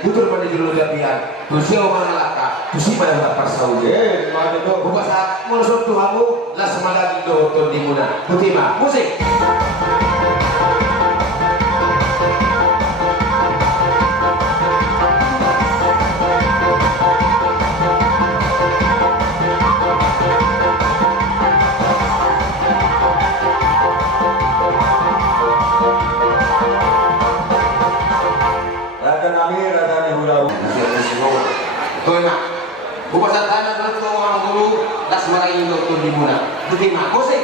tutur mandi dulu gabian tusio manalaka tusi pada persau madu do buka saat mulut Tuhanmu las madagi do to dimuna putima musik. Buka tanah dulu orang dulu las marahin dokter di mana? Bukti mak, musik.